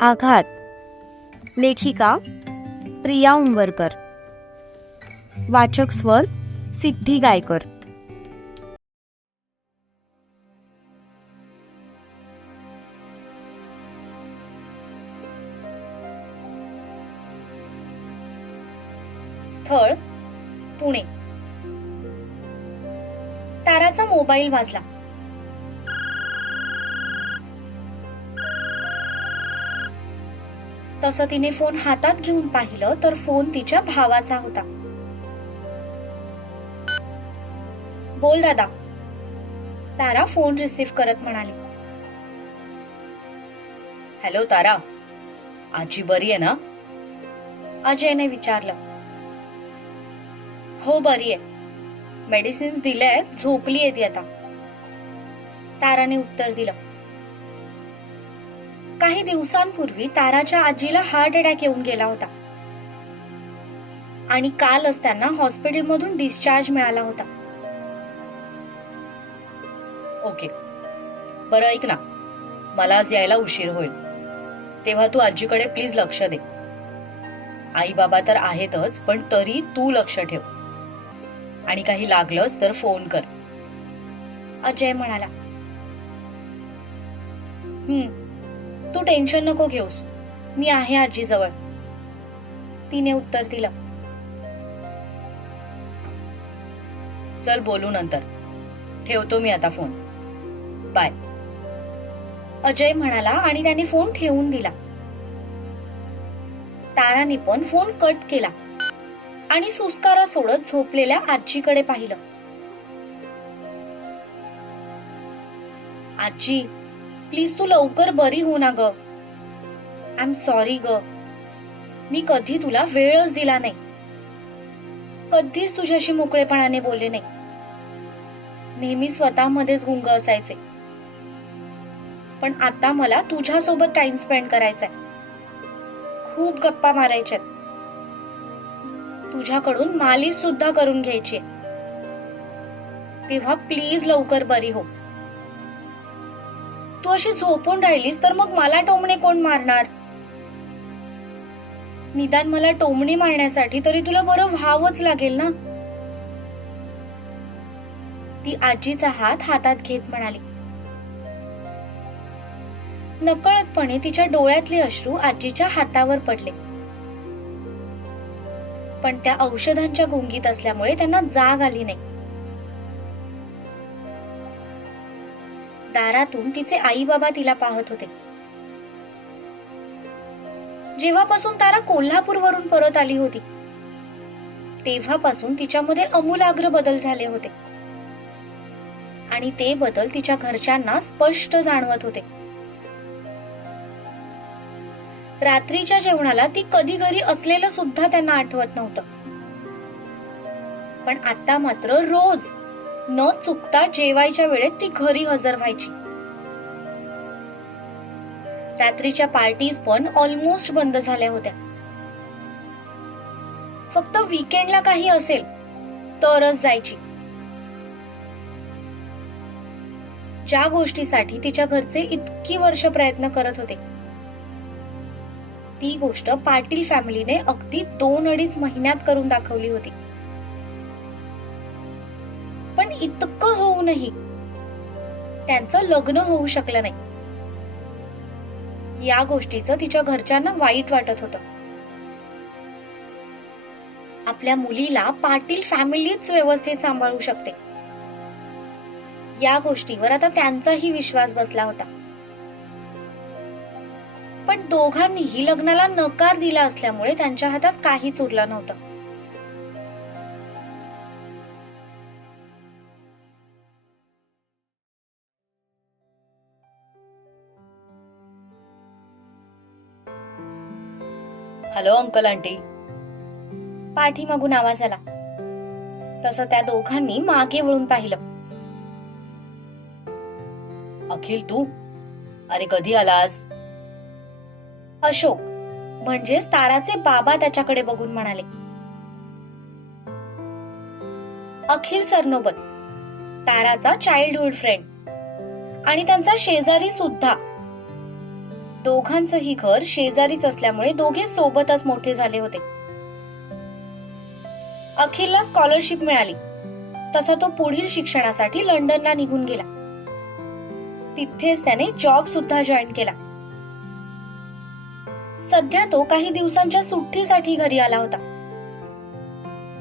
आघात. लेखिका प्रिया उंबरकर. वाचक स्वर सिद्धी गायकर. स्थळ पुणे. ताराचा मोबाईल वाजला. तसं तिने फोन हातात घेऊन पाहिलं तर फोन तिच्या भावाचा होता. बोल दादा. तारा फोन रिसीव्ह करत म्हणाली. हॅलो तारा. आजी बरी आहे ना? अजयने विचारलं. हो बरी आहे. मेडिसिन्स दिल्या आहेत झोपली आहे ती आता. ताराने उत्तर दिलं. काही दिवसांपूर्वी ताराच्या आजीला हार्ट अटॅक येऊन गेला होता. आणि कालच त्यांना हॉस्पिटलमधून डिस्चार्ज मिळाला होता. ओके. बरं ऐक ना. मला आज यायला उशीर होईल. तेव्हा तू आजीकडे प्लीज लक्ष दे. आई बाबा तर आहेतच पण तरी तू लक्ष ठेव. आणि काही लागलंच तर फोन कर. अजय म्हणाला. हम्म. तू टेन्शन नको घेऊस. मी आहे आजीजवळ. तिने उत्तर दिलं. चल बोलू नंतर. ठेवतो मी आता फोन. बाय. अजय म्हणाला आणि त्याने फोन ठेवून दिला. ताराने पण फोन कट केला. आणि सुस्कारा सोडत झोपलेल्या आजीकडे पाहिलं. आजी प्लीज तू लवकर बरी हो ना ग. आय एम सॉरी ग. मी कधी तुला वेळच दिला नाही. कधीच तुझ्याशी मोकळेपणाने बोलले नाही. नेहमी स्वतःमध्येच गुंग असायचे. पण आता मला तुझ्यासोबत टाइम स्पेंड करायचा खूप गप्पा मारायच्यात. तुझ्याकडून मालिश सुद्धा करून घ्यायची तेव्हा प्लीज लवकर बरी हो. तू अशी झोपून राहिलीस तर मग मला टोमणे कोण मारणार? निदान मला टोमणी मारण्यासाठी तरी तुला बरं व्हावंच लागेल ना? ती आजीचा हात हातात घेत म्हणाली. नकळतपणे तिच्या डोळ्यातले अश्रू आजीच्या हातावर पडले. पण त्या औषधांच्या गुंगीत असल्यामुळे त्यांना जाग आली नाही. दारातून तिचे आई बाबा तिला पाहत होते. जेव्हापासून तारा कोल्हापूरवरून परत आली होती तेव्हापासून तिच्यामध्ये अमूलाग्र बदल झाले होते. आणि ते बदल तिच्या घरच्यांना स्पष्ट जाणवत होते. रात्रीच्या जेवणाला ती कधी घरी असलेलं सुद्धा त्यांना आठवत नव्हतं. पण आता मात्र रोज न चुकता जेवायच्या वेळेत ती घरी हजर व्हायची. रात्रीच्या पार्टीज पण ऑलमोस्ट बंद झाल्या होत्या. फक्त विकेंडला काही असेल तरच जायची. ज्या गोष्टीसाठी तिच्या घरचे इतकी वर्ष प्रयत्न करत होते. ती गोष्ट पाटील फॅमिलीने अगदी दोन अडीच महिन्यात करून दाखवली होती. इतकं होऊनही त्यांचं लग्न होऊ शकलं नाही. या गोष्टीचं तिच्या घरच्यांना वाईट वाटत होतं. आपल्या मुलीला पाटील फॅमिलीच व्यवस्थित सांभाळू शकते. या गोष्टीवर आता त्यांचाही विश्वास बसला होता. पण दोघांनीही लग्नाला नकार दिला असल्यामुळे त्यांच्या हातात काहीच उरलं नव्हतं. Hello uncle aunty? पाठीमागून आवाज आला. तसं त्या दोघांनी मागे वळून पाहिलं. अखिल तू? अरे कधी आलास? अशोक म्हणजेच ताराचे बाबा त्याच्याकडे बघून म्हणाले. अखिल सरनोबत ताराचा चाइल्डहुड फ्रेंड आणि त्यांचा शेजारी सुद्धा. दोघांचंही घर शेजारीच असल्यामुळे दोघे सोबतच मोठे झाले होते. अखिलला स्कॉलरशिप मिळाली. तसा तो पुढील शिक्षणासाठी लंडनला निघून गेला. तिथेच त्याने जॉब सुद्धा जॉईन केला. सध्या तो काही दिवसांच्या सुट्टीसाठी घरी आला होता.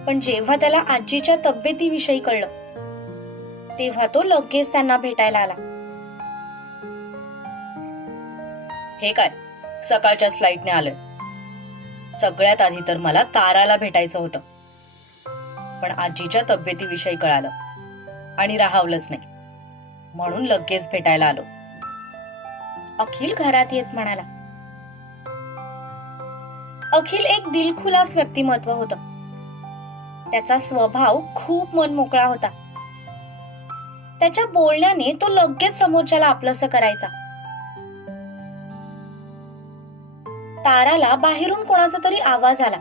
पण जेव्हा त्याला आजीच्या तब्येतीविषयी कळलं तेव्हा तो लगेच त्यांना भेटायला आला. हे काय? सकाळच्या फ्लाईटने आलोय. सगळ्यात आधी तर मला ताराला भेटायचं होतं. पण आजीच्या तब्येतीविषयी कळालं. आणि राहावलंच नाही. म्हणून लगेच भेटायला आलो. अखिल घरात येत म्हणाला. अखिल एक दिलखुलास व्यक्तिमत्व होत. त्याचा स्वभाव खूप मनमोकळा होता. त्याच्या बोलण्याने तो लगेच समोरच्याला आपलंसं करायचा. ताराला बाहेरून कोणाचा तरी आवाज आला.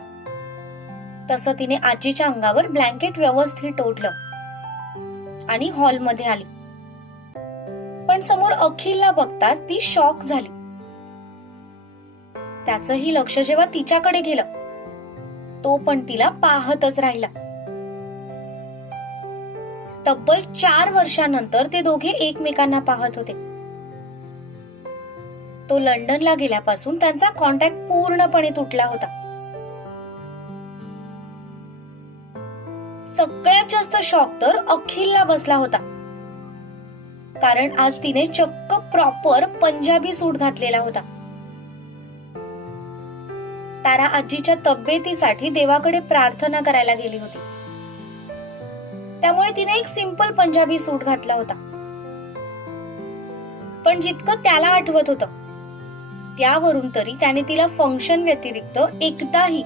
तसं तिने आजीच्या अंगावर ब्लँकेट व्यवस्थित ओढलं आणि हॉलमध्ये आली. पण समोर अखिलला बघताच ती शॉक झाली. त्याचंही लक्ष जेव्हा तिच्याकडे गेलं तो पण तिला पाहतच राहिला. तब्बल चार वर्षानंतर ते दोघे एकमेकांना पाहत होते. तो लंडनला गेल्यापासून त्यांचा कॉन्टॅक्ट पूर्णपणे तुटला होता. सगळ्यात जास्त शॉक तर अखिलला बसला होता. कारण आज तिने चक्क प्रॉपर पंजाबी सूट घातलेला होता. तारा आजीच्या तब्येतीसाठी देवाकडे प्रार्थना करायला गेली होती. त्यामुळे तिने एक सिंपल पंजाबी सूट घातला होता. पण जितकं त्याला आठवत होतं त्यावरून तरी त्याने तिला फंक्शन व्यतिरिक्त एकदाही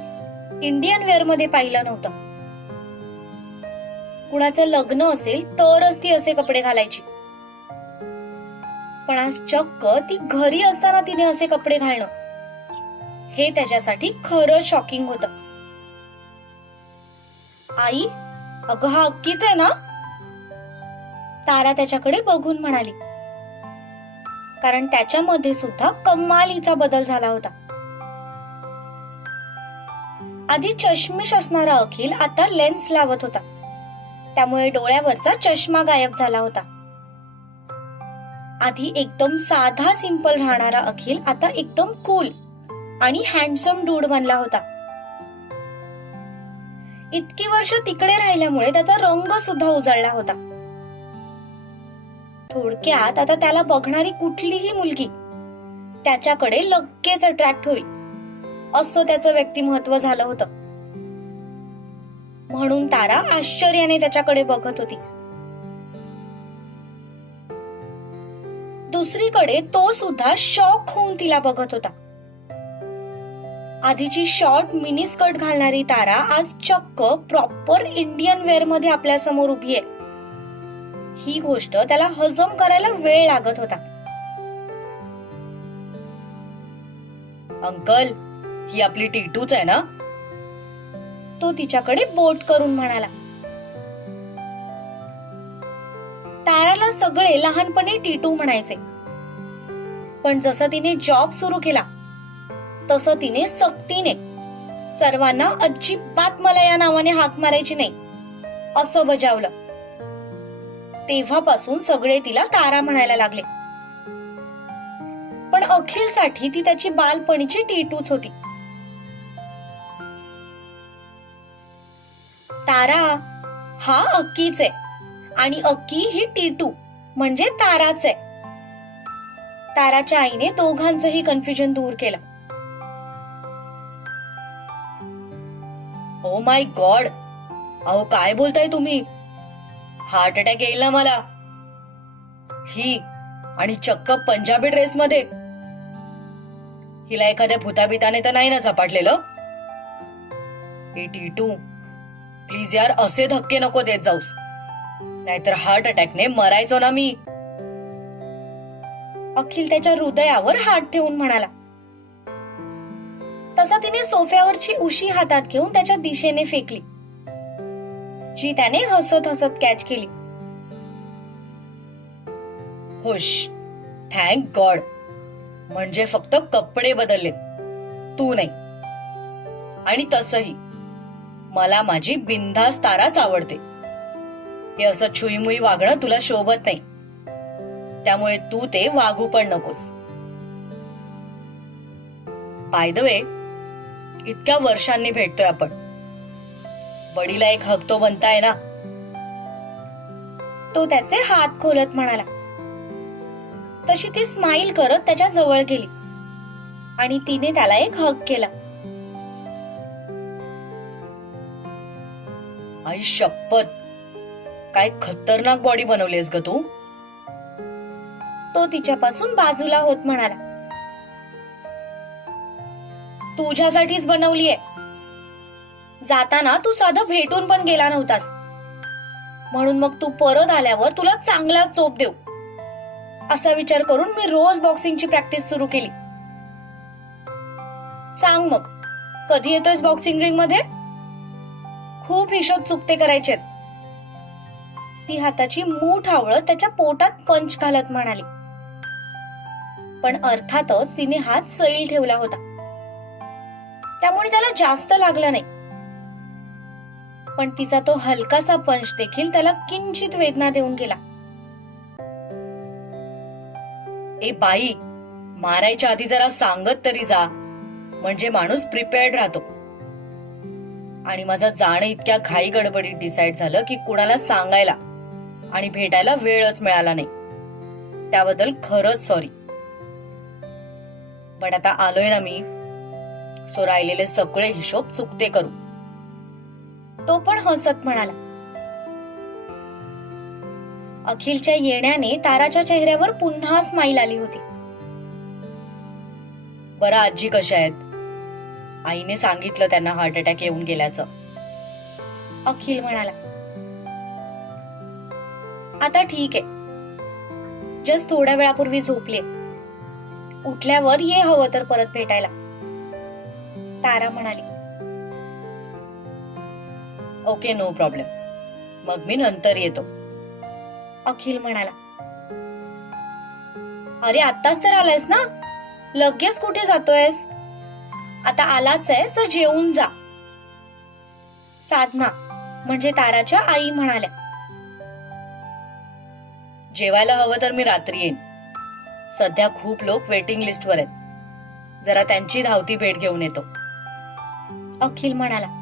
इंडियन वेअरमध्ये पाहिलं नव्हतं. कुणाचं लग्न असेल तरच ती असे कपडे घालायची. पण आज चक्क ती घरी असताना तिने असे कपडे घालणं. हे त्याच्यासाठी खरं शॉकिंग होत. आई अगं हा अक्कीच आहे ना? तारा त्याच्याकडे बघून म्हणाली. कारण त्याच्यामध्ये सुद्धा कमालीचा बदल झाला होता. आधी चष्मिश असणारा अखिल आता लेन्स लावत होता. त्यामुळे डोळ्यावरचा चष्मा गायब झाला होता. आधी एकदम साधा सिंपल राहणारा अखिल आता एकदम कूल आणि हँडसम डूड बनला होता. इतकी वर्ष तिकडे राहिल्यामुळे त्याचा रंग सुद्धा उजळला होता. थोडक्यात आता त्याला बघणारी कुठलीही मुलगी त्याच्याकडे लगेच अट्रॅक्ट होईल. असं त्याचं व्यक्तिमत्व झालं होतं. म्हणून तारा आश्चर्याने त्याच्याकडे बघत होती. दुसरीकडे तो सुद्धा शॉक होऊन तिला बघत होता. आधीची शॉर्ट मिनी स्कर्ट घालणारी तारा आज चक्क प्रॉपर इंडियन वेअरमध्ये आपल्यासमोर उभी आहे. ही गोष्ट त्याला हजम करायला वेळ लागत होता. अंकल ही आपली टीटूच आहे ना? तो तिच्याकडे बोट करून म्हणाला. ताराला सगळे लहानपणी टिटू म्हणायचे. पण जसं तिने जॉब सुरू केला तसं तिने सक्तीने सर्वांना अजिबात मला या नावाने हाक मारायची नाही असं बजावलं. तेव्हापासून सगळे तिला तारा म्हणायला लागले. पण अखिलसाठी ती त्याची बालपणीची टीटूच होती. तारा हा अक्कीच आहे आणि अक्की ही टीटू म्हणजे ताराच आहे. ताराच्या आईने दोघांचंही कन्फ्युजन दूर केलं. ओ माय गॉड अहो काय बोलताय तुम्ही? हार्ट अटॅक येईल ना मला. ही आणि चक्क पंजाबी ड्रेस मध्ये हिला एखाद्या भूताबिताने तर नाही ना झपाटलेलं? ए टीटू प्लीज यार असे धक्के नको देत जाऊस. नाहीतर हार्ट अटॅकने मरायचो ना मी. अखिल त्याच्या हृदयावर हात ठेवून म्हणाला. तसा तिने सोफ्यावरची उशी हातात घेऊन त्याच्या दिशेने फेकली. जी त्याने हसत हसत कॅच केली. हुश. थँक गॉड म्हणजे फक्त कपडे बदललेत. तू नाही. आणि तसही. मला माझी बिनधास्त ताराच आवडते. हे असं छुईमुई वागणं तुला शोभत नाही. त्यामुळे तू ते वागू पण नकोस. पायदवे द वे इतक्या वर्षांनी भेटतोय आपण. बडीला एक हक तो बनताय ना? तो त्याचे हात खोलत म्हणाला. तशी ती स्माईल करत त्याच्याजवळ गेली. आणि तिने त्याला एक हक केला. आई शपथ! काय खतरनाक बॉडी बनवलीस ग तू? तो तिच्यापासून बाजूला होत म्हणाला. तुझ्यासाठीच बनवलीये. जाताना तू साधं भेटून पण गेला नव्हतास. म्हणून मग तू परत आल्यावर तुला चांगला चोप देऊ. असा विचार करून मी रोज बॉक्सिंगची प्रॅक्टिस सुरू केली. सांग मग कधी येतोयस बॉक्सिंग रिंगमध्ये? खूप हिशोब चुकते करायचेत ती हाताची मूठ आवळत त्याच्या पोटात पंच घालत म्हणाली. पण अर्थातच तिने हात सैल ठेवला होता. त्यामुळे त्याला जास्त लागलं नाही. पण तिचा तो हलकासा पंच देखील त्याला किंचित वेदना देऊन गेला. ए बाई मारायच्या आधी जरा सांगत तरी जा. म्हणजे माणूस प्रिपेअर्ड राहतो. आणि माझं जाणं इतक्या घाई गडबडीत डिसाईड झालं की कुणाला सांगायला आणि भेटायला वेळच मिळाला नाही. त्याबद्दल खरंच सॉरी पण आता आलोय ना मी. सो राहिलेले सगळे हिशोब चुकते करू. तो पण हसत म्हणाला. अखिलच्या येण्याने ताराच्या चेहऱ्यावर पुन्हा स्माईल आली होती. बरं आजी कशा आहेत? आईने सांगितलं त्यांना हार्ट अटॅक येऊन गेल्याचं. अखिल म्हणाला. आता ठीक आहे. जस्ट थोड्या वेळापूर्वी झोपले. उठल्यावर ये हवं तर परत भेटायला. तारा म्हणाली. Okay no problem. मग मी नंतर येतो. अखिल म्हणाला. अरे आत्ताच तर आलायस ना? लगेच कुठे जातोयस? आता आलाच आहेस तर जेवून जा. साधना म्हणजे ताराच्या आई म्हणाल्या. जेवायला हवं तर मी रात्री येईन. सध्या खूप लोक वेटिंग लिस्टवर आहेत. जरा त्यांची धावती भेट घेऊन येतो. अखिल म्हणाला.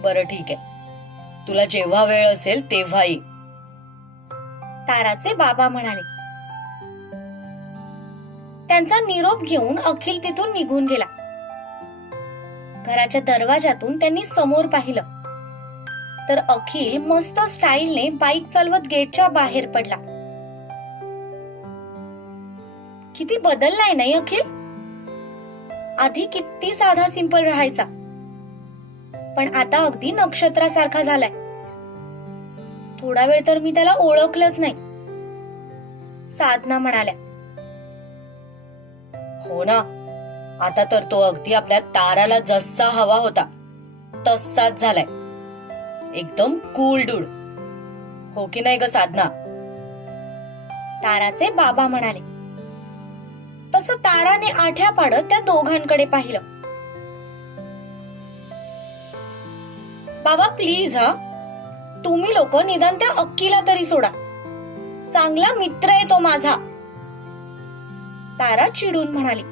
बरं ठीक आहे. तुला जेव्हा वेळ असेल तेव्हा ये ताराचे बाबा म्हणाले. त्यांचा निरोप घेऊन अखिल तिथून निघून गेला. घराच्या दरवाजातून त्यांनी समोर पाहिलं. तर अखिल मस्त स्टाईलने बाईक चालवत गेटच्या बाहेर पडला. किती बदललाय नाही अखिल? आधी किती साधा सिंपल राहायचा. पण आता अगदी नक्षत्रासारखा झालाय. थोडा वेळ तर मी त्याला ओळखलंच नाही. साधना म्हणाल्या. हो ना आता तर तो अगदी आपल्या ताराला जसा हवा होता तसाच झालाय. एकदम कूल डूड हो की नाही ग साधना? ताराचे बाबा म्हणाले. तस ताराने आठ्या पाडत त्या दोघांकडे पाहिलं. बाबा प्लीज हा. तुम्ही लोक निदान त्या अक्कीला तरी सोडा. चांगला मित्र आहे तो माझा. तारा चिडून म्हणाली.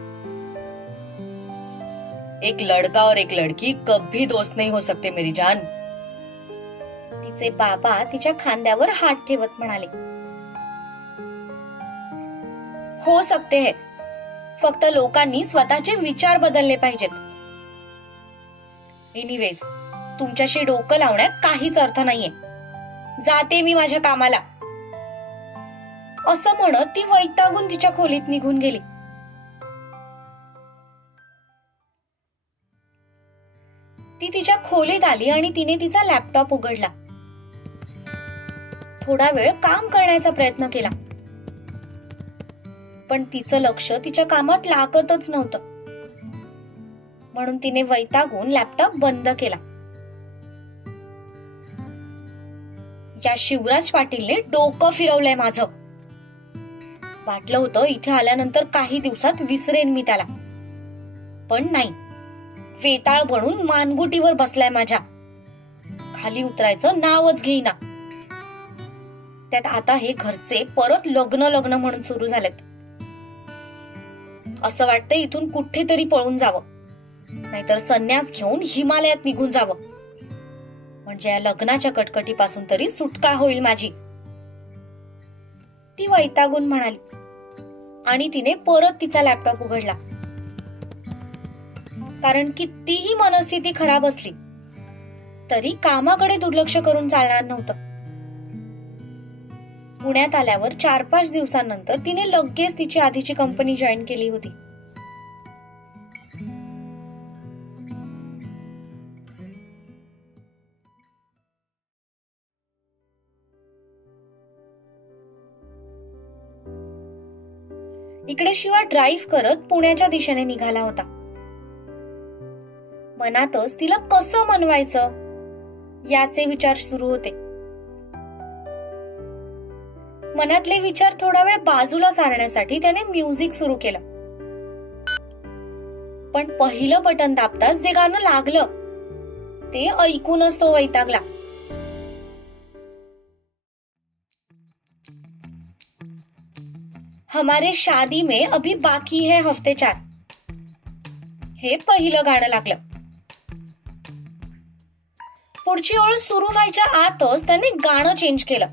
एक लड़का और एक लड़की कभी दोस्त नहीं हो सकते मेरी जान. तिचे बाबा तिच्या खांद्यावर हात ठेवत म्हणाले. हो सकते है. फक्त लोकांनी स्वतःचे विचार बदलले पाहिजेत. एनिवेज तुमच्याशी डोकं लावण्यात काहीच अर्थ नाहीये. जाते मी माझ्या कामाला. असं म्हणत ती वैतागून तिच्या खोलीत निघून गेली. ती तिच्या खोलीत आली आणि तिने तिचा लॅपटॉप उघडला. थोडा वेळ काम करण्याचा प्रयत्न केला. पण तिचं लक्ष तिच्या कामात लागतच नव्हतं. म्हणून तिने वैतागून लॅपटॉप बंद केला. या शिवराज पाटीलने डोकं फिरवलंय माझं. वाटलं होतं इथे आल्यानंतर काही दिवसात विसरेन मी त्याला. पण नाही. वेताळ बनून मानगुटीवर बसलाय माझ्या. खाली उतरायचं नावच घेईना. त्यात आता हे घरचे परत लग्न लग्न म्हणून सुरू झालेत. असं वाटतं इथून कुठेतरी पळून जावं. नाहीतर संन्यास घेऊन हिमालयात निघून जावं. म्हणजे या लग्नाच्या कटकटीपासून तरी सुटका होईल माझी. ती वैतागून म्हणाली. आणि तिने परत तिचा लॅपटॉप उघडला. कारण कितीही मनस्थिती खराब असली तरी कामाकडे दुर्लक्ष करून चालणार नव्हतं. पुण्यात आल्यावर चार पाच दिवसांनंतर तिने लगेच तिची आधीची कंपनी जॉईन केली होती. इकडे शिवा ड्राईव्ह करत पुण्याच्या दिशेने निघाला होता. मनातच तिला कसं मनवायचं? याचे विचार सुरू होते. मनातले विचार थोडा वेळ बाजूला सारण्यासाठी त्याने म्युझिक सुरू केलं. पण पहिलं बटन दाबताच जे गाणं लागलं. ते ऐकूनच तो वैतागला. हमारे शादी में अभी बाकी है हफ्ते चार। हे पहिलं गाणं लागलं. पुढची ओळ सुरू व्हायच्या आतच त्याने गाणं चेंज केलं.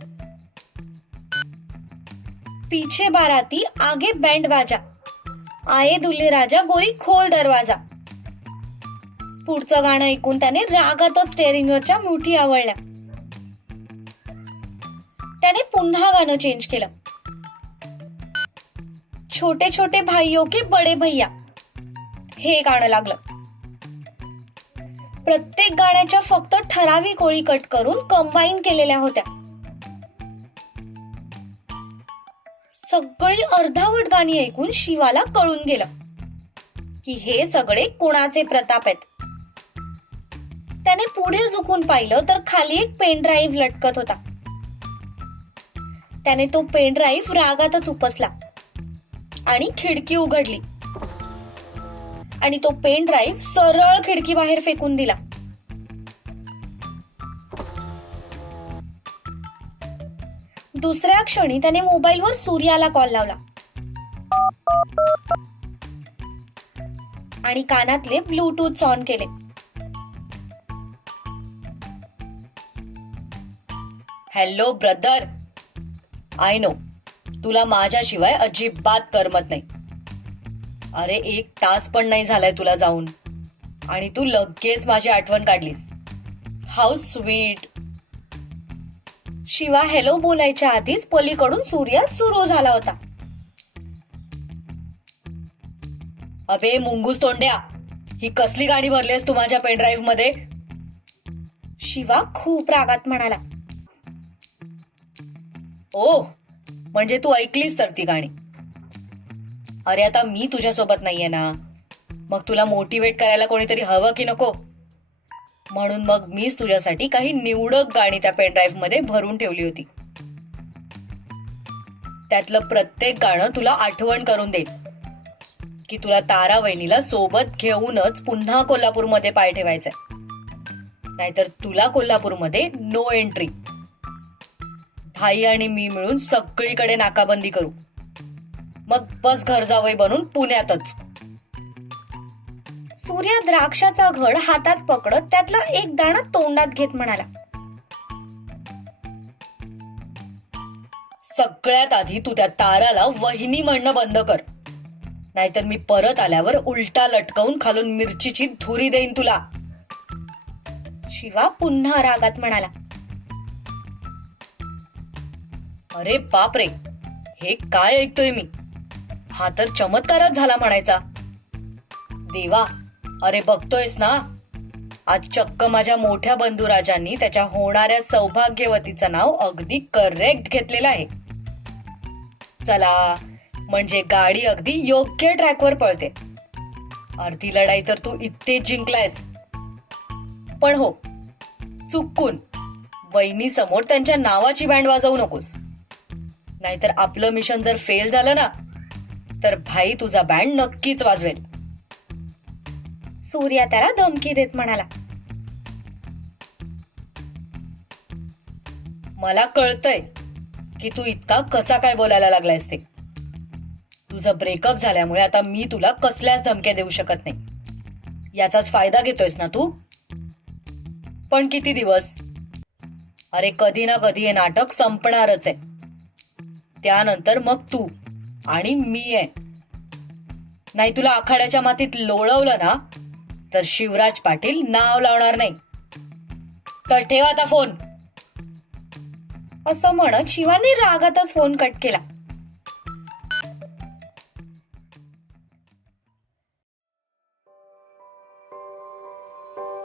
पीछे बाराती आगे बँड बाजा आये दुल्हे राजा गोरी खोल दरवाजा. पुढचं गाणं ऐकून त्याने रागातच स्टेअरिंगवरच्या मुठी आवळल्या. त्याने पुन्हा गाणं चेंज केलं. छोटे छोटे भाइयों के बडे भैया. हे गाणं लागलं. प्रत्येक गाण्याच्या फक्त ठराविक ओळी कट करून कंबाईन केलेल्या होत्या. सगळी अर्धावट गाणी ऐकून शिवाला कळून गेलं की हे सगळे कोणाचे प्रताप आहेत. त्याने पुढे झुकून पाहिलं तर खाली एक पेन ड्राईव्ह लटकत होता. त्याने तो पेन ड्राईव्ह रागातच उपसला. आणि खिडकी उघडली. आणि तो पेन ड्राईव्ह सरळ खिडकी बाहेर फेकून दिला. दुसऱ्या क्षणी त्याने मोबाईलवर सूर्याला कॉल लावला. आणि कानातले ब्लूटूथ ऑन केले. Hello brother. I know. तुला माझ्याशिवाय अजिबात करमत नाही. अरे एक तास पण नाही झालाय तुला जाऊन. आणि तू लगेच माझी आठवण काढलीस. हाऊ स्वीट शिवा हॅलो बोलायच्या आधीच पलीकडून सूर्य सुरू झाला होता. अबे मुंगूस तोंड्या ही कसली गाणी भरलीस तू माझ्या पेनड्राईव्हमध्ये? शिवा खूप रागात म्हणाला. ओ म्हणजे तू ऐकलीस तर ती गाणी. अरे आता मी तुझ्यासोबत नाहीये ना. मग तुला मोटिवेट करायला कोणीतरी हवं की नको? म्हणून मग मीच तुझ्यासाठी काही निवडक गाणी त्या पेनड्राईव्हमध्ये भरून ठेवली होती. त्यातलं प्रत्येक गाणं तुला आठवण करून देईल. की तुला तारा वहिनीला सोबत घेऊनच पुन्हा कोल्हापूरमध्ये पाय ठेवायचंय. नाहीतर तुला कोल्हापूरमध्ये नो एंट्री भाई आणि मी मिळून सगळीकडे नाकाबंदी करू. मग बस घर जावई बनून पुण्यातच. सूर्या द्राक्षाचा घड हातात पकडत त्यातला एक दाणा तोंडात घेत म्हणाला. सगळ्यात आधी तू त्या ताराला वहिनी म्हणणं बंद कर. नाहीतर मी परत आल्यावर उलटा लटकवून खालून मिरचीची धुरी देईन तुला. शिवा पुन्हा रागात म्हणाला. अरे बाप रे हे काय ऐकतोय मी? हा तर चमत्कारच झाला म्हणायचा. देवा अरे बघतोयस ना? आज चक्क माझ्या मोठ्या बंधुराजांनी त्याच्या होणाऱ्या सौभाग्यवतीचं नाव अगदी करेक्ट घेतलेलं आहे. चला म्हणजे गाडी अगदी योग्य ट्रॅकवर पळते. अर्धी लढाई तर तू इतके जिंकलायस. पण हो चुकून वहिनी समोर त्यांच्या नावाची बँड वाजवू नकोस. नाहीतर आपलं मिशन जर फेल झालं ना तर भाई तुझा बँड नक्कीच वाजवेल. सूर्या त्याला धमकी देत म्हणाला. मला कळतंय की तू इतका कसा काय बोलायला लागलायस ते. तुझं ब्रेकअप झाल्यामुळे आता मी तुला कसल्याच धमक्या देऊ शकत नाही. याचाच फायदा घेतोयस ना तू? पण किती दिवस? अरे कधी ना कधी हे नाटक संपणारच आहे. त्यानंतर मग तू आणि मी आहे. नाही तुला आखाड्याच्या मातीत लोळवलं ना तर शिवराज पाटील नाव लावणार नाही. चल ठेव आता फोन. असं म्हणत शिवाने रागातच फोन कट केला.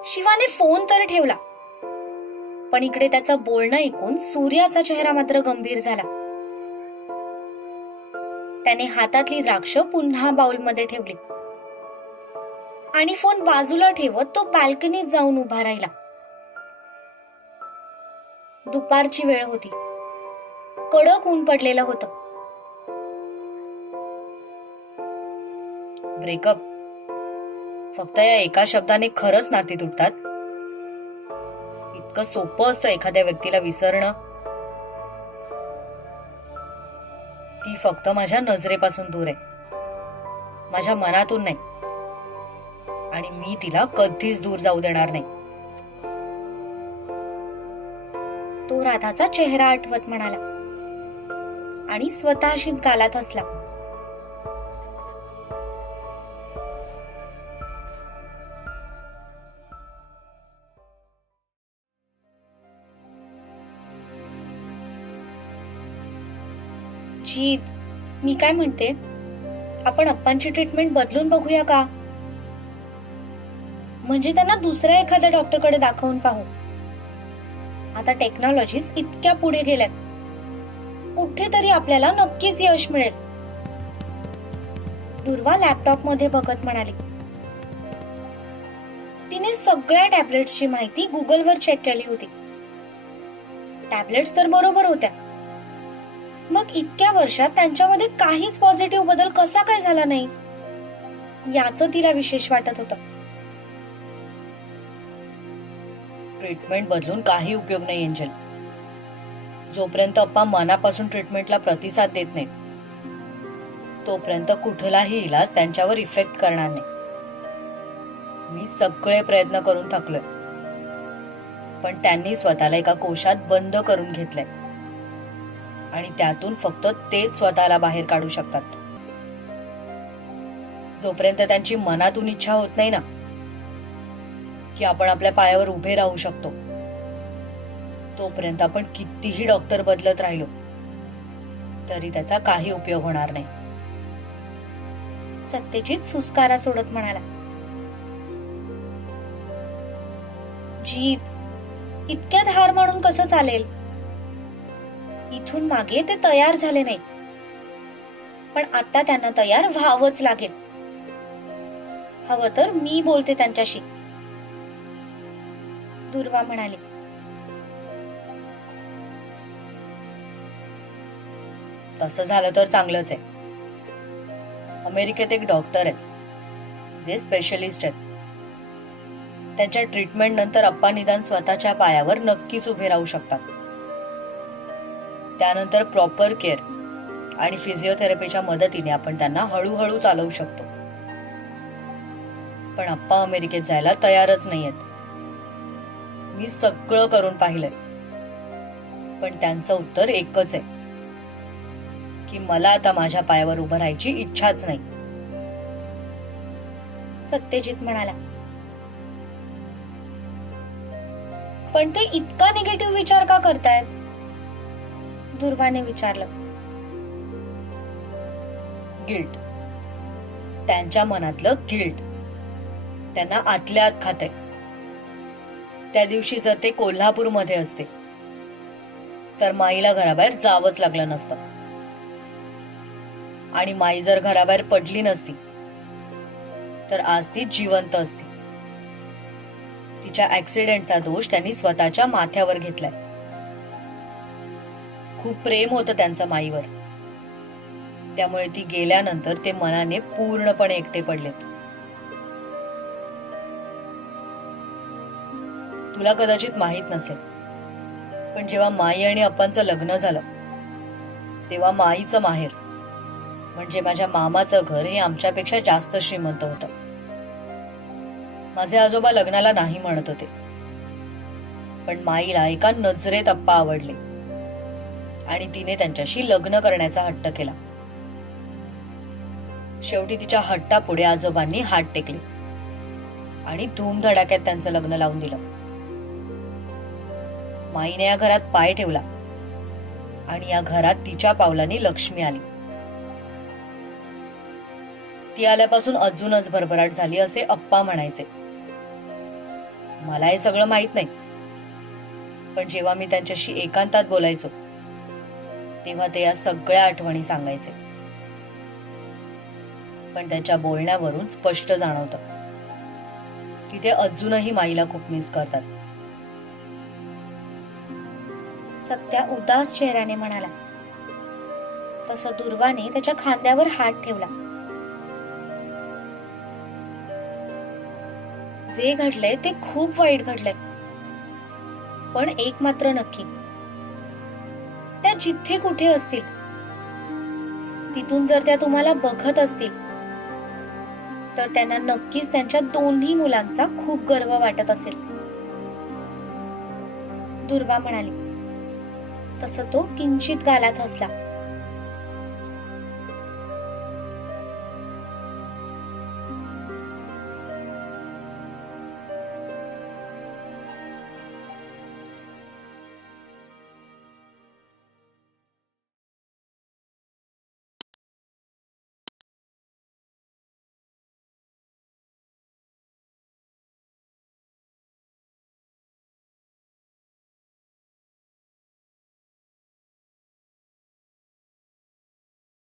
शिवाने फोन तर ठेवला पण इकडे त्याचं बोलणं ऐकून सूर्याचा चेहरा मात्र गंभीर झाला. त्याने हातातली द्राक्ष पुन्हा बाउलमध्ये ठेवली. आणि फोन बाजूला ठेवत तो बाल्कनीत जाऊन उभा राहिला. दुपारची वेळ होती. कडक ऊन पडलेलं होतं. ब्रेकअप. फक्त या एका शब्दाने खरंच नाती तुटतात. इतकं सोपं असतं एखाद्या व्यक्तीला विसरणं. फक्त माझ्या नजरेपासून दूर आहे. माझ्या मनातून नाही. आणि मी तिला कधीच दूर जाऊ देणार नाही. तो राधाचा चेहरा आठवत म्हणाला. आणि स्वतःशीच गालात असला काय म्हणते? आपण अप्पांची ट्रीटमेंट बदलून बघूया का? म्हणजे त्यांना दुसऱ्या एखाद्या डॉक्टरकडे दाखवून पाहू. आता टेक्नॉलॉजीज इतक्या पुढे गेल्यात. कुठेतरी आपल्याला नक्कीच यश मिळेल. दुर्वा लॅपटॉपमध्ये बघत म्हणाली. तिने सगळ्या टॅबलेट्सची माहिती गुगलवर चेक केली होती. टॅबलेट्स तर बरोबर होत्या. मग इतक्या वर्षात त्यांच्यामध्ये काहीच पॉझिटिव्ह बदल कसा काय झाला नाही? याचं तिला विशेष वाटत होतं. ट्रीटमेंट बदलून काही उपयोग नाही एंजल जोपर्यंत अप्पा मनापासून ट्रीटमेंटला प्रतिसाद देत नाहीत तोपर्यंत कुठलाही इलाज त्यांच्यावर इफेक्ट करणार नाही. मी सगळे प्रयत्न करून थकलोय. पण त्यांनी स्वतःला एका कोशात बंद करून घेतलंय. आणि त्यातून फक्त तेच स्वतःला बाहेर काढू शकतात. जोपर्यंत त्यांची मनातून इच्छा होत नाही ना की आपण आपल्या पायावर उभे राहू शकतो तोपर्यंत आपण कितीही डॉक्टर बदलत राहिलो तरी त्याचा काही उपयोग होणार नाही. सत्यजित सुस्कारा सोडत म्हणाला जीत इतक्या धार मारून कसं चालेल? इथून मागे ते तयार झाले नाही पण आता त्यांना तयार व्हावंच लागेल. हवं तर मी बोलते त्यांच्याशी. दुर्वा म्हणाली. तसं झालं तर चांगलंच आहे. अमेरिकेत एक डॉक्टर आहेत. जे स्पेशलिस्ट आहेत. त्यांच्या ट्रीटमेंट नंतर अप्पा निदान स्वतःच्या पायावर नक्कीच उभे राहू शकतात. त्यानंतर प्रॉपर केअर आणि फिजिओथेरपीच्या मदतीने आपण त्यांना हळूहळू चालवू शकतो. पण आप्पा अमेरिकेत जायला तयारच नाहीयेत. मी सगळं करून पाहिलंय. पण त्यांचं उत्तर एकच आहे की मला आता माझ्या पायावर उभं राहायची इच्छाच नाही. सत्यजित म्हणाला. पण ते इतका निगेटिव्ह विचार का करतायत? दुर्वाने विचारलं. गिल्ट त्यांच्या मनातलं गिल्ट त्यांना आतल्या आत खाते त्या दिवशी जर ते कोल्हापूरमध्ये असते तर माईला घराबाहेर जावंच लागलं नसतं. आणि माई जर घराबाहेर पडली नसती तर आज ती जिवंत असती. तिच्या ऍक्सिडेंटचा दोष त्यांनी स्वतःच्या माथ्यावर घेतलाय. खूप प्रेम होतं त्यांचं माईवर. त्यामुळे ती गेल्यानंतर ते मनाने पूर्णपणे एकटे पडलेत. तुला कदाचित माहीत नसेल पण जेव्हा माई आणि अप्पांचं लग्न झालं तेव्हा माईचं माहेर म्हणजे माझ्या मामाचं घर हे आमच्यापेक्षा जास्त श्रीमंत होतं. माझे आजोबा लग्नाला नाही म्हणत होते पण माईला एका नजरेत अप्पा आवडले. आणि तिने त्यांच्याशी लग्न करण्याचा हट्ट केला. शेवटी तिच्या हट्टापुढे आजोबांनी हात टेकले आणि धूमधडाक्यात त्यांचं लग्न लावून दिलं. माईने या घरात पाय ठेवला आणि या घरात तिच्या पावलाने लक्ष्मी आली. ती आल्यापासून अजूनच भरभराट झाली असे अप्पा म्हणायचे. मला हे सगळं माहीत नाही पण जेव्हा मी त्यांच्याशी एकांतात बोलायचो तेव्हा ते या सगळ्या आठवणी सांगायचे. पण त्यांच्या बोलण्यावरून स्पष्ट जाणवत की ते अजूनही माईला खूप मिस करतात. सत्या उदास चेहऱ्याने म्हणाला तसं दुर्वाने त्याच्या खांद्यावर हात ठेवला. जे घडलंय ते खूप वाईट घडलंय. पण एक मात्र नक्की जिथे कुठे असतील. तिथून जर त्या तुम्हाला बघत असतील तर त्यांना नक्कीच त्यांच्या दोन्ही मुलांचा खूप गर्व वाटत असेल. दुर्वा म्हणाली तसं तो किंचित गालात हसला.